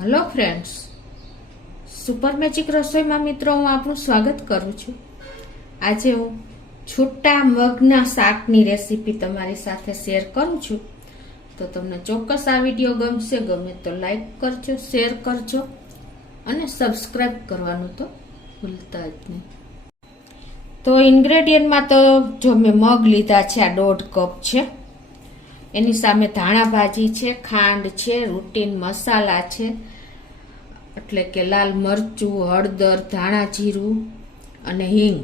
Hello friends, super magic रसोई में मित्रों हूँ आपनु स्वागत करूँ छूं। आज हूँ छूटा मगना शाकनी रेसिपी तमारी साथे शेर करूँ छूं। तो तमने चोक्कस आ विडियो गमशे, गमे तो लाइक करजो, शेर करजो अने सब्सक्राइब करवानुं तो भूलता ज नहीं। तो इंग्रेडिएंट में तो जो मैं मग लीधा छे, आ 1.5 कप छे। एनी सामे धाणा भाजी छे, खांड छे, रूटीन मसाला छे એટલે કે લાલ મરચું, હળદર, ધાણા જીરું અને હિંગ,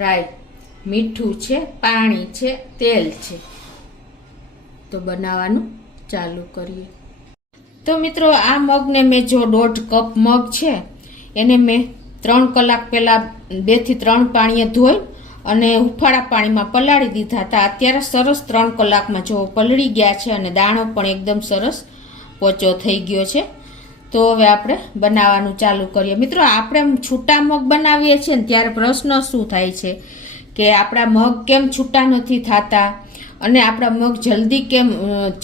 રાઈ, મીઠું છે, પાણી છે, તેલ છે। તો બનાવવાનું ચાલુ કરીએ। તો મિત્રો આ મગને મેં જો 1.5 કપ મગ છે એને મેં 3 કલાક પહેલા 2 થી 3 પાણીએ ધોઈ અને હુફાળા પાણીમાં પલાળી દીધા હતા। અત્યારે સરસ 3 કલાકમાં જો પલળી ગયા છે અને દાણો પણ એકદમ સરસ પોચો થઈ ગયો છે। તો હવે આપણે બનાવવાનું ચાલુ કરીએ। મિત્રો આપણે છૂટા મગ બનાવીએ છીએ ને ત્યારે પ્રશ્ન શું થાય છે કે આપણા મગ કેમ છૂટા નથી થતા અને આપણા મગ જલ્દી કેમ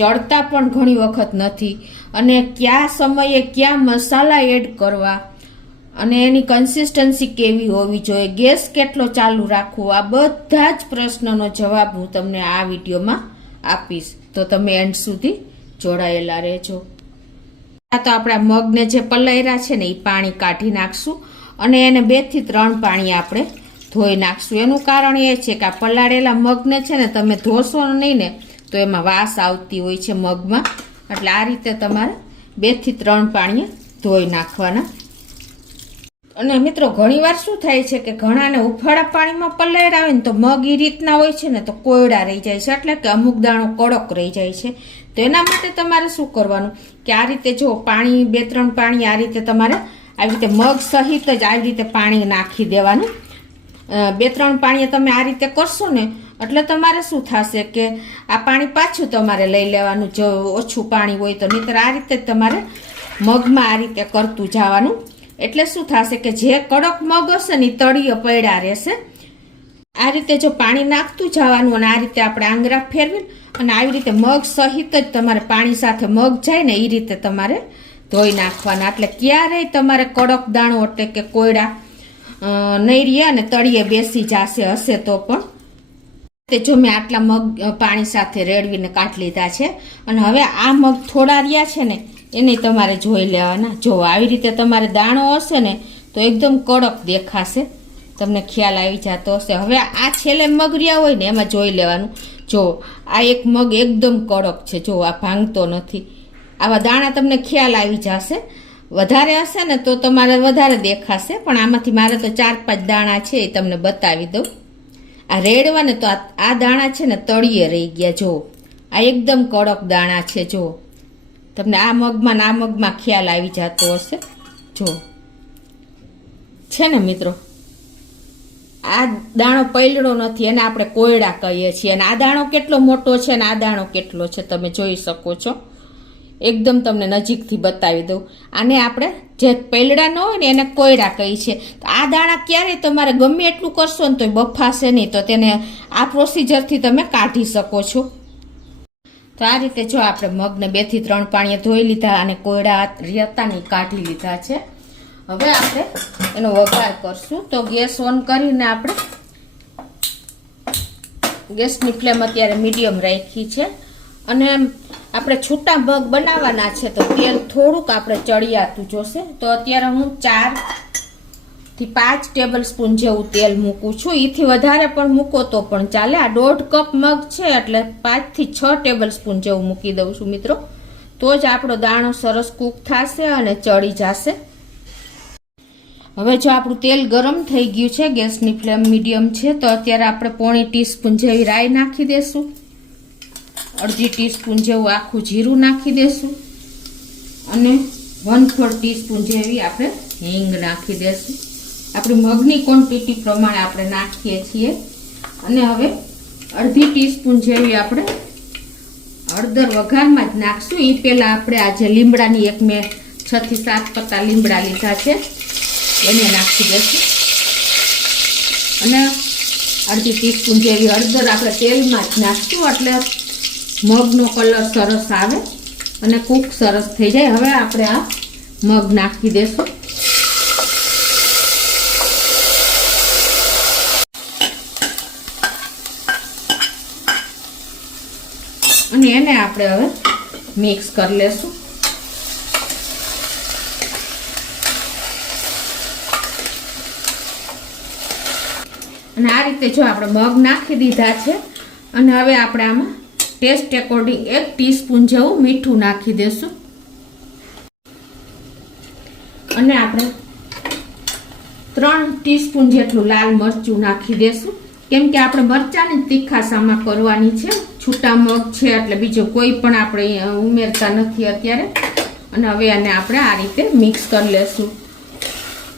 ચડતા પણ ઘણી વખત નથી અને કયા સમયે કયા મસાલા એડ કરવા અને એની કન્સિસ્ટન્સી કેવી હોવી જોઈએ, ગેસ કેટલો ચાલુ રાખવો, આ બધા જ પ્રશ્નનો જવાબ હું તમને આ વિડીયોમાં આપીશ। તો તમે એન્ડ સુધી જોડાયેલા રહેજો। તો આપણા મગને જે પલાળ્યા છે ને એ પાણી કાઢી નાખશું અને એને 2 થી 3 પાણી આપણે ધોઈ નાખશું। એનું કારણ એ છે કે આ પલાળેલા મગને છે ને તમે ધોશો નહીં ને તો એમાં વાસ આવતી હોય છે મગમાં, એટલે આ રીતે તમારે 2 થી 3 પાણીએ ધોઈ નાખવાના। અને મિત્રો ઘણીવાર શું થાય છે કે ઘણાને ઉફાળા પાણીમાં પલાળ્યા હોય ને તો મગ એ રીતના હોય છે ને તો કોયડા રહી જાય છે, એટલે કે અમુક દાણો કડક રહી જાય છે। તો એના માટે તમારે શું કરવાનું કે આ રીતે જો પાણી 2-3 પાણી આ રીતે તમારે આવી રીતે મગ સહિત જ આવી રીતે પાણી નાખી દેવાનું। 2-3 પાણીએ તમે આ રીતે કરશો ને એટલે તમારે શું થશે કે આ પાણી પાછું તમારે લઈ લેવાનું, જો ઓછું પાણી હોય તો, નહીંતર આ રીતે તમારે મગમાં આ રીતે કરતું જવાનું। એટલે શું થશે કે જે કડક મગ હશે ને તળિયે પડ્યા રહેશે। આ રીતે જો પાણી નાખતું જવાનું અને આ રીતે આપણે આંગળા ફેરવી અને આવી રીતે મગ સહિત જ તમારે પાણી સાથે મગ જાય ને એ રીતે તમારે ધોઈ નાખવાના, એટલે ક્યારેય તમારે કડક દાણો એટલે કે કોયડા નહીં રહે અને તળિયે બેસી જશે હશે તો પણ। જો મેં આટલા મગ પાણી સાથે રેડવીને કાઢી લીધા છે અને હવે આ મગ થોડા રહ્યા છે ને એને તમારે જોઈ લેવાના। જો આવી રીતે તમારે દાણો હશે ને તો એકદમ કડક દેખાશે, તમને ખ્યાલ આવી જતો હશે। હવે આ છેલ્લે મગ રહ્યા હોય ને એમાં જોઈ લેવાનું, જો આ એક મગ એકદમ કડક છે, જો આ ભાંગતો નથી, આવા દાણા તમને ખ્યાલ આવી જશે। વધારે હશે ને તો તમારે વધારે દેખાશે, પણ આમાંથી મારે તો 4-5 દાણા છે એ તમને બતાવી દઉં। આ રેડવા ને તો આ દાણા છે ને તળિયે રહી ગયા, જો આ એકદમ કડક દાણા છે, જો તમને આ મગમાં ખ્યાલ આવી જતો હશે, જો છે ને મિત્રો આ દાણો પલળો નથી એને આપણે કોયડા કહીએ છીએ। અને આ દાણો કેટલો મોટો છે અને આ દાણો કેટલો છે તમે જોઈ શકો છો, એકદમ તમને નજીકથી બતાવી દઉં। આને આપણે જે પલળા ન હોય ને એને કોયડા કહીએ છીએ। તો આ દાણા ક્યારેય તમારે ગમે એટલું કરશો ને તો બફાશે નહીં, તો તેને આ પ્રોસિજરથી તમે કાઢી શકો છો। તો આ રીતે જો આપણે મગને 2 થી 3 પાણીએ ધોઈ લીધા અને કોયડા રહેતા ને કાઢી લીધા છે। હવે આપણે એનો વઘાર કરશું। તો ગેસ ઓન કરીને આપણે ગેસની ફ્લેમ અત્યારે મીડિયમ રાખી છે અને આપણે છૂટા મગ બનાવવાના છે તો તેલ થોડુંક આપણે ચડિયાતું જોશે। તો અત્યારે હું 4 થી 5 ટેબલ સ્પૂન જેવું તેલ મૂકું છું, એથી વધારે પણ મૂકો તો પણ ચાલે। આ 1.5 કપ મગ છે એટલે 5 થી 6 ટેબલ સ્પૂન જેવું મૂકી દઉં છું મિત્રો, તો જ આપણો દાણો સરસ કૂક થશે અને ચડી જશે। હવે જો આપણું તેલ ગરમ થઈ ગયું છે, ગેસની ફ્લેમ મીડિયમ છે, તો અત્યારે આપણે 1/2 ટીસ્પૂન જેવી રાઈ નાખી દેશું, 1/2 ટીસ્પૂન જેવું આખું જીરું નાખી દેશું અને 1/4 ટીસ્પૂન જેવી આપણે હિંગ નાખી દેશું। આપણી મગની ક્વોન્ટિટી પ્રમાણે આપણે નાખીએ છીએ। અને હવે 1/2 ટીસ્પૂન જેવી આપણે હળદર વઘારમાં જ નાખશું। એ પહેલાં આપણે આજે લીમડાની એક મેં 6 થી 7 પત્તા લીમડા લીધા છે એને નાખી દઈશું અને 1/2 ટીસ્પૂન જેવી હળદર આપણે તેલમાં જ નાખશું, એટલે મગનો કલર સરસ આવે અને કૂક સરસ થઈ જાય। હવે આપણે આ મગ નાખી દેશું. અને એને આપણે હવે મિક્સ કરી લેશું. અને આ રીતે જો આપણે મગ નાખી દીધા છે અને હવે આપણે આમાં ટેસ્ટ એકોર્ડિંગ 1 ટીસ્પૂન જેવું મીઠું નાખી દેશું. અને આપણે 3 ટીસ્પૂન જેટલું લાલ મરચું નાખી દેશું. કેમ કે આપણે મરચાંની તીખાશ આમાં કરવાની છે. છૂટા મગ છે એટલે બીજું કોઈ પણ આપણે ઉમેરતા નથી અત્યારે. અને હવે આને આપણે આ રીતે મિક્સ કરી લેશું.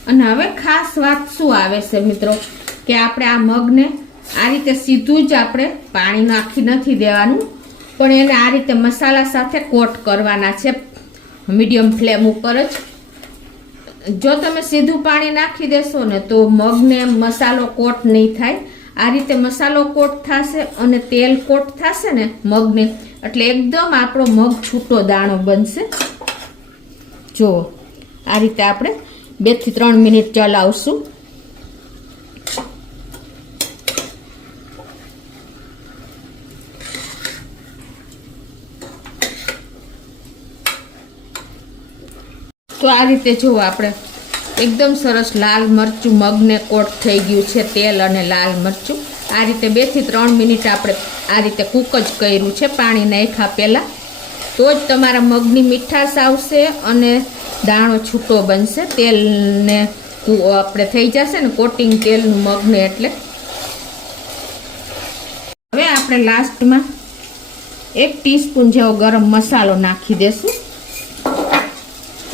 અને હવે ખાસ વાત શું આવે છે મિત્રો, કે આપણે આ મગને આ રીતે સીધું જ આપણે પાણી નાખી નથી દેવાનું, પણ એને આ રીતે મસાલા સાથે કોટ કરવાના છે મીડિયમ ફ્લેમ ઉપર જ. જો તમે સીધું પાણી નાખી દેશો ને તો મગને મસાલો કોટ નહીં થાય. આ રીતે મસાલો કોટ થશે અને તેલ કોટ થશે ને મગને, એટલે એકદમ આપણો મગ છૂટો દાણો બનશે. જો આ રીતે આપણે 2 થી 3 મિનિટ ચલાવશું. તો આ રીતે જો આપણે એકદમ સરસ લાલ મરચું મગને કોટ થઈ ગયું છે, તેલ અને લાલ મરચું. આ રીતે 2 થી 3 મિનિટ આપણે આ રીતે કૂક જ કર્યું છે પાણી નાખ્યા પહેલાં. તો જ તમારા મગની મીઠાશ આવશે અને દાણો છૂટો બનશે. તેલને આપણે થઈ જશે ને કોટિંગ તેલનું મગને એટલે. હવે આપણે લાસ્ટમાં 1 ટીસ્પૂન જેવો ગરમ મસાલો નાખી દેશું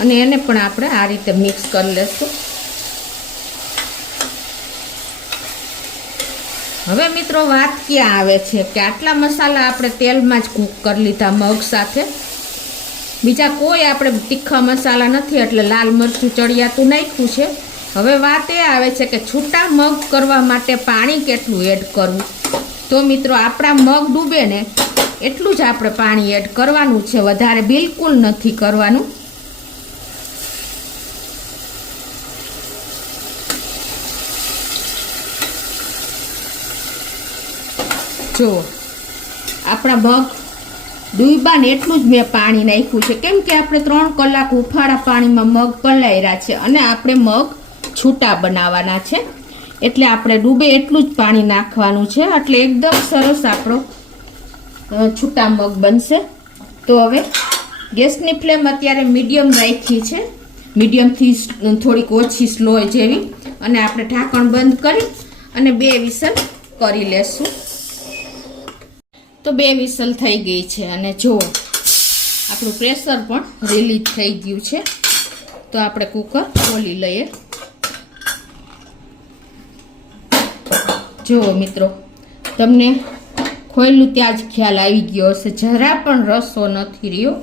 અને એને પણ આપણે આ રીતે મિક્સ કરી લેશું. હવે મિત્રો વાત ક્યાં આવે છે કે આટલા મસાલા આપણે તેલમાં જ કૂક કરી લીધા મગ સાથે. બીજા કોઈ આપણે તીખા મસાલા નથી એટલે લાલ મરચું ચડિયાતું નાખ્યું છે. હવે વાત એ આવે છે કે છૂટા મગ કરવા માટે પાણી કેટલું એડ કરવું. તો મિત્રો આપણા મગ ડૂબે ને એટલું જ આપણે પાણી એડ કરવાનું છે, વધારે બિલકુલ નથી કરવાનું. જો આપણા મગ ડૂબ્યા ને એટલું જ મેં પાણી નાખ્યું છે. કેમ કે આપણે 3 કલાક ઉફાળા પાણીમાં મગ પલાળ્યા છે અને આપણે મગ છૂટા બનાવવાના છે, એટલે આપણે ડૂબે એટલું જ પાણી નાખવાનું છે. એટલે એકદમ સરસ આપણો છૂટા મગ બનશે. તો હવે ગેસની ફ્લેમ અત્યારે મીડિયમ રાખી છે, મીડિયમથી થોડીક ઓછી સ્લો જેવી. અને આપણે ઢાંકણ બંધ કરી અને 2 વિસલ કરી લેશું. તો 2 વિસલ થઈ ગઈ છે અને જો આપણું પ્રેશર પણ રિલીઝ થઈ ગયું છે. તો આપણે કુકર ખોલી લઈએ. જો મિત્રો તમને ખોલ્યું ત્યાં જ ખ્યાલ આવી ગયો હશે, જરા પણ રસો નથી રહ્યો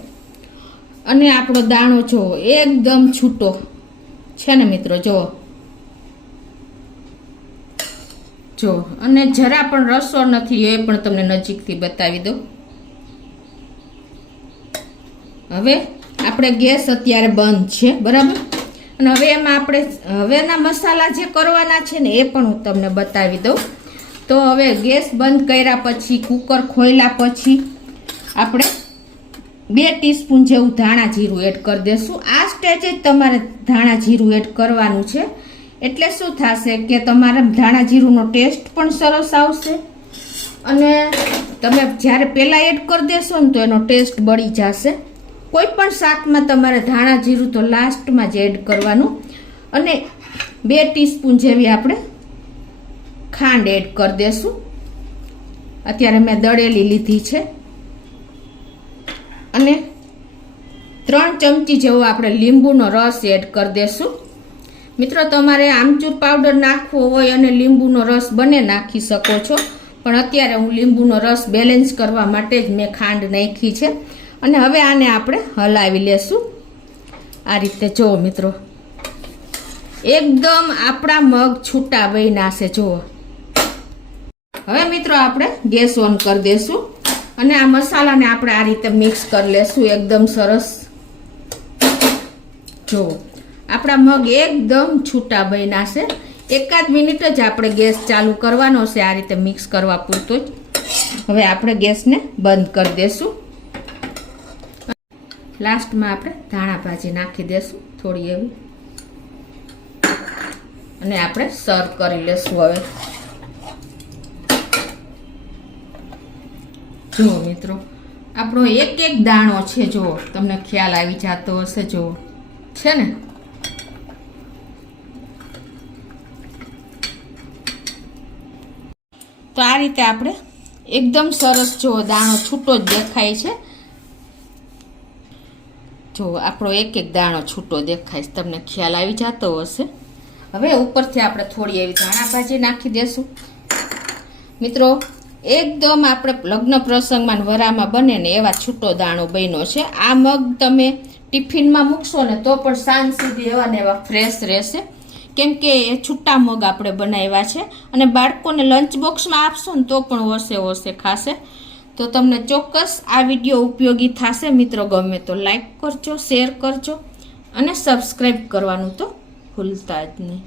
અને આપણો દાણો જો એકદમ છૂટો છે ને મિત્રો. જો અને જરા પણ રસો નથી, એ પણ તમને નજીકથી બતાવી દઉં. હવે આપણે ગેસ અત્યારે બંધ છે, બરાબર. અને હવે એમાં આપણે હવેના મસાલા જે કરવાના છે ને એ પણ હું તમને બતાવી દઉં. તો હવે ગેસ બંધ કર્યા પછી કુકર ખોલ્યા પછી આપણે 2 ટીસ્પૂન જેવું ધાણા જીરું એડ કરી દઈશું. આ સ્ટેજે જ તમારે ધાણા જીરું એડ કરવાનું છે. એટલે શું થશે કે તમારા ધાણા જીરુંનો ટેસ્ટ પણ સરસ આવશે અને તમે જ્યારે પહેલાં એડ કરી દેશો ને તો એનો ટેસ્ટ બળી જશે. કોઈ પણ શાકમાં તમારે ધાણા જીરું તો લાસ્ટમાં જ એડ કરવાનું. અને 2 ટીસ્પૂન જેવી આપણે ખાંડ એડ કરી દેશું. અત્યારે મેં દળેલી લીધી છે. અને 3 ચમચી જેવો આપણે લીંબુનો રસ એડ કરી દેશું. મિત્રો તમારે આમચૂર પાવડર નાખવો હોય અને લીંબુનો રસ બંને નાખી શકો છો, પણ અત્યારે હું લીંબુનો રસ બેલેન્સ કરવા માટે જ મેં ખાંડ નાખી છે. અને હવે આને આપણે હલાવી લેશું આ રીતે. જો મિત્રો એકદમ આપણા મગ છૂટા બન્યા છે. જુઓ હવે મિત્રો આપણે ગેસ ઓન કરી દેશું અને આ મસાલાને આપણે આ રીતે મિક્સ કરી લેશું એકદમ સરસ. જો આપણા મગ એકદમ છૂટા બન્યા છે. એકાદ મિનિટ જ આપણે ગેસ ચાલુ કરવાનો છે, આ રીતે મિક્સ કરવા પૂરતો જ. હવે આપણે ગેસને બંધ કરી દેશું. લાસ્ટમાં આપણે ધાણા ભાજી નાખી દેશું થોડી એવી, અને આપણે સર્વ કરી લેશું. હવે જુઓ મિત્રો, આપણો એક એક દાણો છે, જુઓ તમને ખ્યાલ આવી જતો હશે. જુઓ છે ને, તો આ રીતે આપણે એકદમ સરસ, જો દાણો છૂટો જ દેખાય છે. જો આપણો એક એક દાણો છૂટો દેખાય છે, તમને ખ્યાલ આવી જતો હશે. હવે ઉપરથી આપણે થોડી એવી ધાણા ભાજી નાખી દેશું. મિત્રો એકદમ આપણે લગ્ન પ્રસંગમાં વરામાં બને ને એવા છૂટો દાણો બન્યો છે. આ મગ તમે ટિફિનમાં મૂકશો ને તો પણ સાંજ સુધી એવા ને એવા ફ્રેશ રહેશે, કેમ કે એ છૂટા મગ આપણે બનાવ્યા છે. અને બાળકોને લંચ બોક્સમાં આપશો ને તો પણ હોશે હોશે ખાશે. તો તમને ચોક્કસ આ વિડીયો ઉપયોગી થશે. મિત્રો ગમે તો લાઈક કરજો, શેર કરજો અને સબસ્ક્રાઈબ કરવાનું તો ભૂલતા જ નહીં.